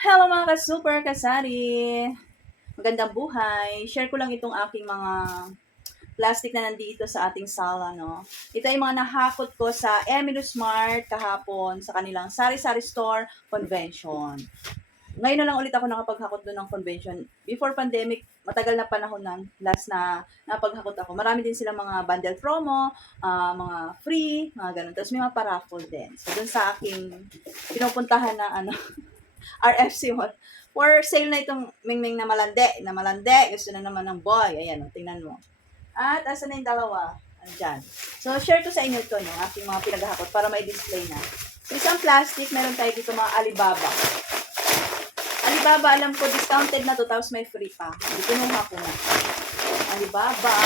Hello mga ka-super kasari! Magandang buhay! Share ko lang itong aking mga plastic na nandito sa ating sala, no? Ito ay mga nahakot ko sa Emilio Smart kahapon sa kanilang Sari-Sari Store Convention. Ngayon na lang ulit ako nakapaghakot doon ng convention. Before pandemic, matagal na panahon na last na napaghakot ako. Marami din silang mga bundle promo, mga free, mga ganun. Tapos may mga paraffle din. So, doon sa aking pinupuntahan na RFC Mall. For sale na itong Mingming na malande. Gusto na naman ng boy. Ayan, tingnan mo. At asa na yung dalawa? Andyan. So, share ko sa inyo ito, no? Aking mga pinaghahakot para may display na. So, isang plastic, meron tayo dito mga Alibaba. Alibaba, alam ko, discounted na to, tapos may free pa. Hindi kinuha ko na. Alibaba.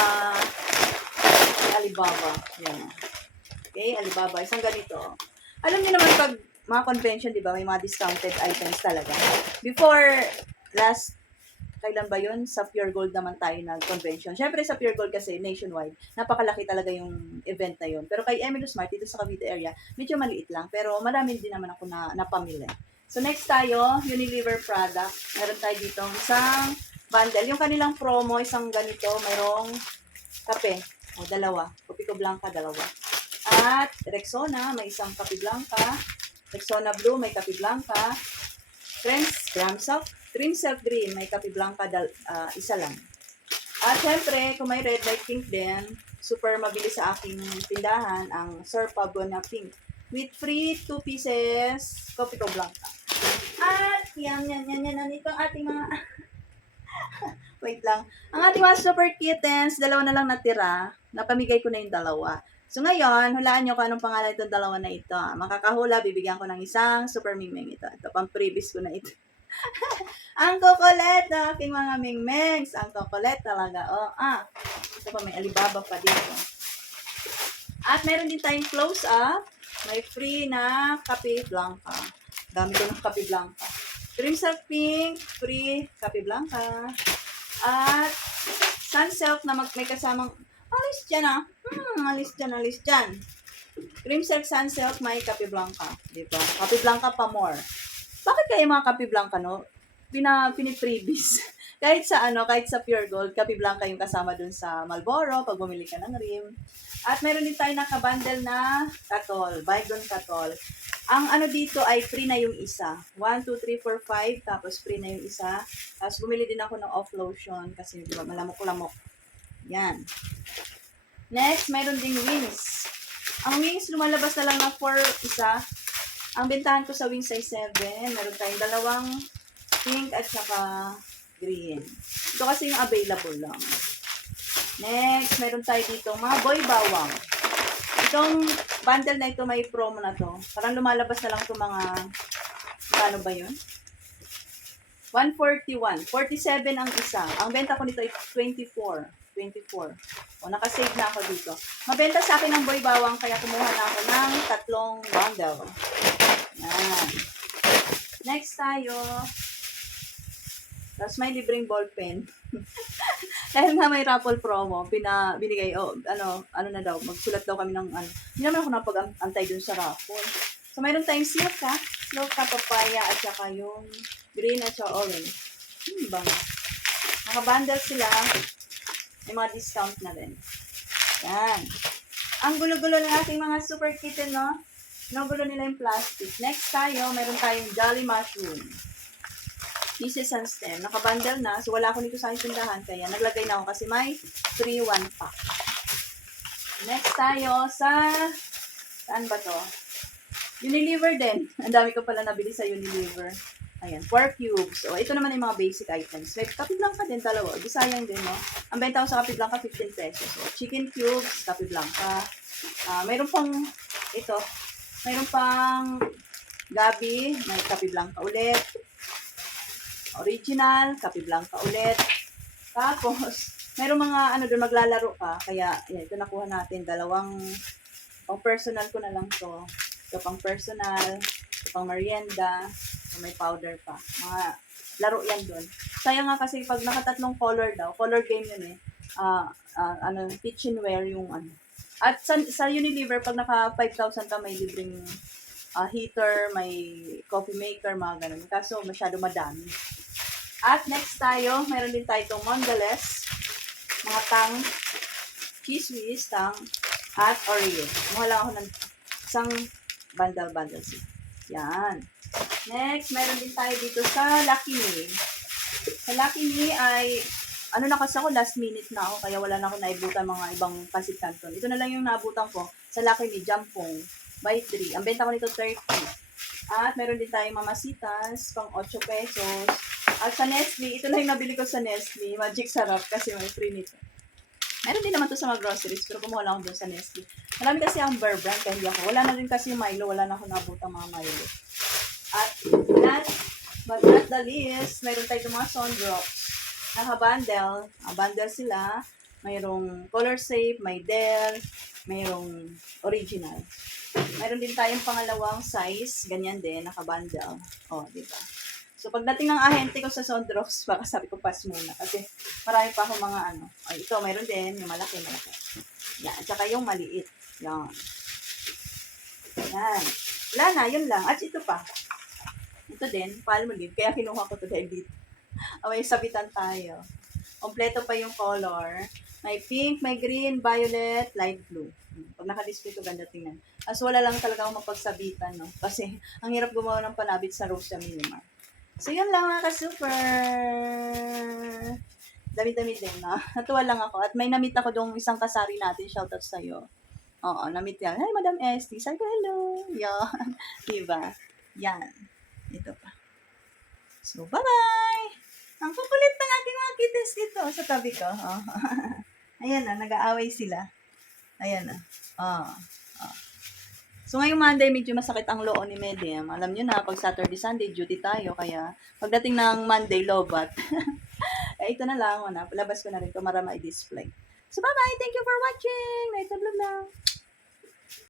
Alibaba. Yan. Okay, Alibaba. Isang ganito. Alam niyo naman pag mga convention, di ba, may mga discounted items talaga. Before last, kailan ba yun? Sa Pure Gold naman tayo nag-convention. Siyempre sa Pure Gold kasi nationwide, napakalaki talaga yung event na yun. Pero kay Emilio Smart, dito sa Cavite area, medyo maliit lang. Pero marami din naman ako na napamili. So next tayo, Unilever product. Meron tayo dito isang bundle. Yung kanilang promo, isang ganito, mayroong kape. O, dalawa. Kopiko Blanca, dalawa. At Rexona, may isang kape Blanca. Rexona Blue, may kape Blanca. Cream Self Green, may kape Blanca, isa lang. At syempre, kung may red light pink din, super mabilis sa aking tindahan, ang Sir Pablo na pink. With free 2 pieces, Kopi Ko Blanca. At yan, ito ang ating mga, wait lang. Ang ating mga super kittens, dalawa na lang natira. Napamigay ko na yung dalawa. So ngayon, hulaan nyo kung anong pangalan itong dalawa na ito. Makakahula, bibigyan ko ng isang super mingming ito. Ito, pang-previous ko na ito. Ang kukulit na aking mga mingmings. Ang kukulit talaga. Oh, ito pa, may Alibaba pa dito. At meron din tayong close-up. May free na kape Blanca. Dami ko ng kape Blanca. Cream Self Pink, free kape Blanca. At Sunsilk na may kasamang, alis dyan alis dyan. Cream Silk Sunsilk, may kape Blanca. Diba? Kape Blanca pa more. Bakit kaya mga kape Blanca, no? Piniprevious. kahit sa Pure Gold, kape Blanca yung kasama dun sa Marlboro, pag bumili ka ng rim. At meron din tayo nakabundle na katol, Bygone katol. Ang ano dito ay free na yung isa. 1, 2, 3, 4, 5, tapos free na yung isa. Tapos bumili din ako ng off lotion kasi di ba malamok-lamok. Yan. Next, meron ding wings. Ang wings, lumalabas na lang ng 4 isa. Ang bentahan ko sa wings ay 7. Meron tayong dalawang pink at saka green. Ito kasi yung available lang. Next, meron tayo dito mga boy bawang. Itong bundle na ito, may promo na to. Parang lumalabas na lang ito mga, paano ba yun? 141. 47 ang isa. Ang benta ko nito ay 24. O, nakasave na ako dito. Mabenta sa akin ng boy bawang, kaya kumuha na ako ng 3 bundle. Yan. Next tayo. Tapos may libreng ballpen. Dahil nga may raffle promo, binigay, ano na daw, magsulat daw kami ng, hindi naman ako napag-antay dun sa raffle. So, mayroon tayong silka, papaya, at saka yung green at saka orange. Bang. Naka-bundle sila, may mga discount na rin. Yan. Ang gulo-gulo ng ating mga super kitten, no? Nagulo nila yung plastic. Next tayo, mayroon tayong Jolly Mushroom. Pieces and stem. Nakabundle na. So, wala ako nito sa aking tindahan. Kaya, naglagay na ako kasi may free 1 pack. Next tayo sa, saan ba to? Unilever din. Ang dami ko pala nabili sa Unilever. Ayan, 4 cubes. O, ito naman yung mga basic items. May kape Blanca din, dalawa. Di sayang din, no? Ang benta ko sa kape Blanca, 15 pesos. So, chicken cubes, kape Blanca. Mayroon pang, ito, mayroon pang gabi, may kape Blanca ulit. Original, kape Blanca ulit. Tapos, mayroong mga doon maglalaro ka. Kaya, yan, ito nakuha natin. Dalawang, pang personal ko na lang to. Ito pang personal, ito pang merienda, ito may powder pa. Mga laro yan doon. Sayang nga kasi pag nakatatlong color daw, color game yun eh. Kitchenware yung ano. At sa Unilever, pag naka 5,000 ka, may libreng heater, may coffee maker, mga ganun. Kaso masyado madami. At next tayo, meron din tayo itong Mondelez, mga tang, cheese whiz, tang, at Oreo. Kumuha lang ako ng isang bundle. Yan. Next, meron din tayo dito sa Lucky Me. Sa Lucky Me ay, ano na kasi ako, last minute na ako, kaya wala na ako naibutan mga ibang pasit canton. Ito na lang yung naabutan ko sa Lucky Me, Jampong, by 3. Ang benta ko nito 30. At meron din tayong mamasitas, pang 8 pesos. At sa Nestle, ito na yung nabili ko sa Nestle, Magic Sarap, kasi may free nito. Meron din naman to sa mga groceries, pero kumuha lang ako doon sa Nestle. Marami kasi ang Bear Brand, kaya hindi ako. Wala na rin kasi yung Milo, wala na ako nabutang mga Milo. At last but not the least, meron tayo mga Sun Drops. Naka-bundle. Bundle sila. Mayroong color safe, may Dell, mayroong original. Meron din tayong pangalawang size, ganyan din, naka-bundle. O, diba? So, pagdating ng ahente ko sa Sun Drops, baka sabi ko pass muna. Kasi marami pa ako mga ano. Ay, ito, mayroon din, yung malaki. Yan, at saka yung maliit. Yan. Yan. Wala na, yun lang. At ito pa. Ito din, Palmolive. Kaya kinuha ko to dahil dito. May sabitan tayo. Kompleto pa yung color. May pink, may green, violet, light blue. Pag naka-display ito, ganda tingnan. As wala lang talaga akong mapagsabitan, no? Kasi ang hirap gumawa ng panabit sa Rosa Minimar. So, yun lang mga ka-super. Dami-dami din, no? Natuwa lang ako. At may namit ako dong isang kasari natin. Shoutout sa'yo. Oo, namit yan. Hi, Madam Esty. Sabi ko, hello. Yan. Diba? Yan. Ito pa. So, bye-bye! Ang kukulit ng aking mga kittens dito sa tabi ko. Oh. Ayan na, nag-aaway sila. Ayan na. Oh. Oh. So, ngayong Monday, medyo masakit ang loo ni Medium. Alam nyo na, pag Saturday, Sunday, duty tayo. Kaya, pagdating ng Monday, lobat. Eh, ito na lang. Palabas ko na rin ito para ma-display. So, bye-bye! Thank you for watching! Night vlog lang.